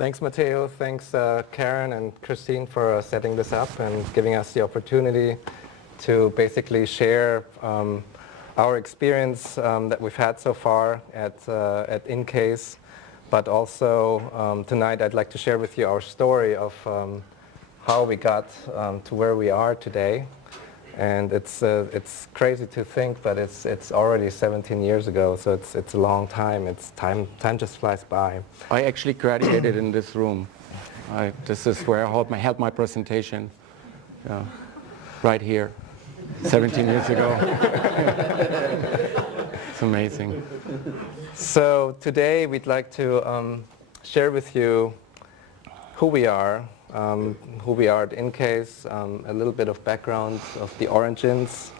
Thanks, Matteo. Thanks, Karen and Christine, for setting this up and giving us the opportunity to basically share our experience that we've had so far at InCase. But also tonight I'd like to share with you our story of how we got to where we are today. And it's crazy to think, but it's already 17 years ago, so it's a long time. It's time just flies by. I actually graduated in this room. This is where I held my presentation, right here, 17 years ago. It's amazing. So today we'd like to share with you who we are at InCase, a little bit of background of the origins,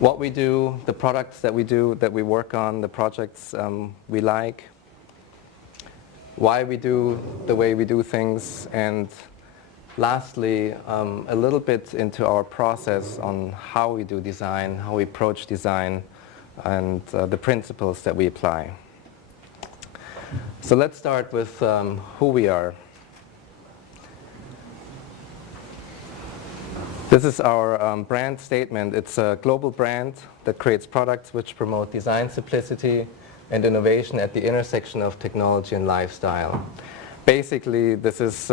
what we do, the products that we do, that we work on, the projects we like, why we do the way we do things, and lastly, a little bit into our process on how we do design, how we approach design, and the principles that we apply. So let's start with who we are. This is our brand statement. It's a global brand that creates products which promote design simplicity and innovation at the intersection of technology and lifestyle. Basically, this is,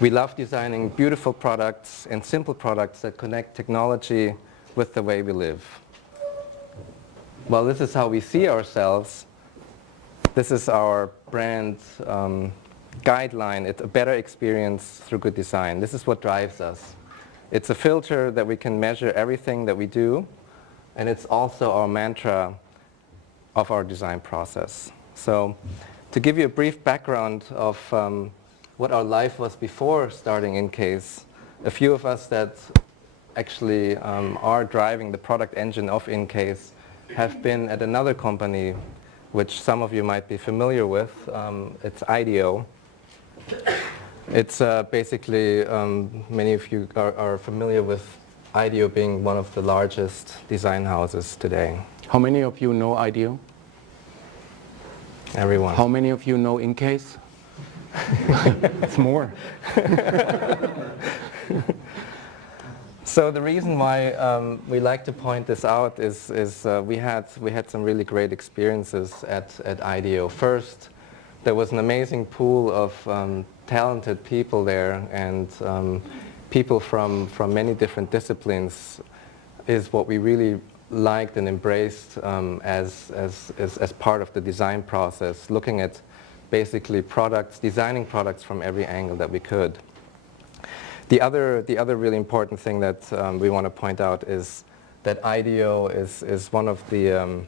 we love designing beautiful products and simple products that connect technology with the way we live. Well, this is how we see ourselves. This is our brand guideline. It's a better experience through good design. This is what drives us. It's a filter that we can measure everything that we do, and it's also our mantra of our design process. So to give you a brief background of what our life was before starting InCase, a few of us that actually are driving the product engine of InCase have been at another company which some of you might be familiar with. It's IDEO. It's basically, many of you are familiar with IDEO being one of the largest design houses today. How many of you know IDEO? Everyone. How many of you know InCase? It's more. So the reason why we like to point this out is we had some really great experiences at IDEO. First, there was an amazing pool of talented people there, and people from many different disciplines is what we really liked and embraced as part of the design process, looking at basically products, designing products from every angle that we could. The other really important thing that we want to point out is that IDEO is one of the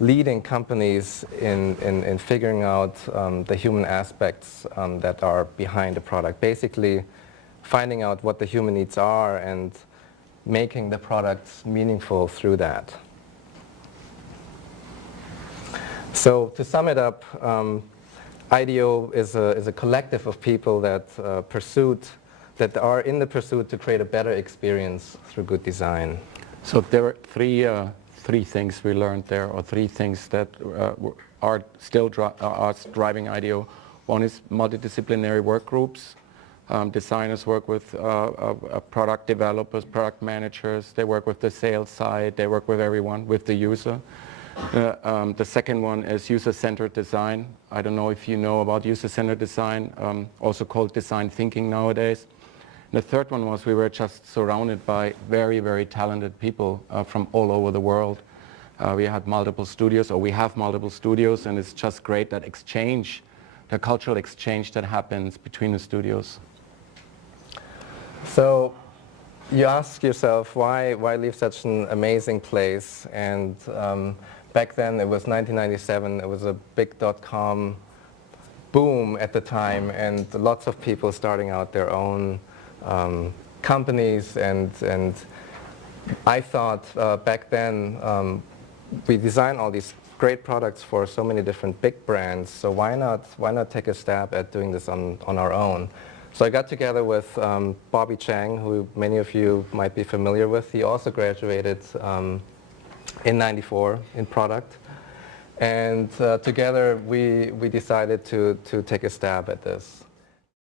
leading companies in figuring out the human aspects that are behind a product. Basically, finding out what the human needs are and making the products meaningful through that. So to sum it up, IDEO is a collective of people that are in the pursuit to create a better experience through good design. So there are three things we learned there, or three things that are still driving IDEO. One is multidisciplinary work groups. Designers work with product developers, product managers. They work with the sales side. They work with everyone, with the user. The second one is user-centered design. I don't know if you know about user-centered design, also called design thinking nowadays. The third one was we were just surrounded by very, very talented people from all over the world. We had multiple studios, or we have multiple studios, and it's just great that exchange, the cultural exchange that happens between the studios. So you ask yourself, why leave such an amazing place? And back then, it was 1997, it was a big .com boom at the time, and lots of people starting out their own companies, and I thought back then we designed all these great products for so many different big brands, so why not take a stab at doing this on our own? So I got together with Bobby Chang, who many of you might be familiar with. He also graduated in '94 in product. And together we decided to take a stab at this.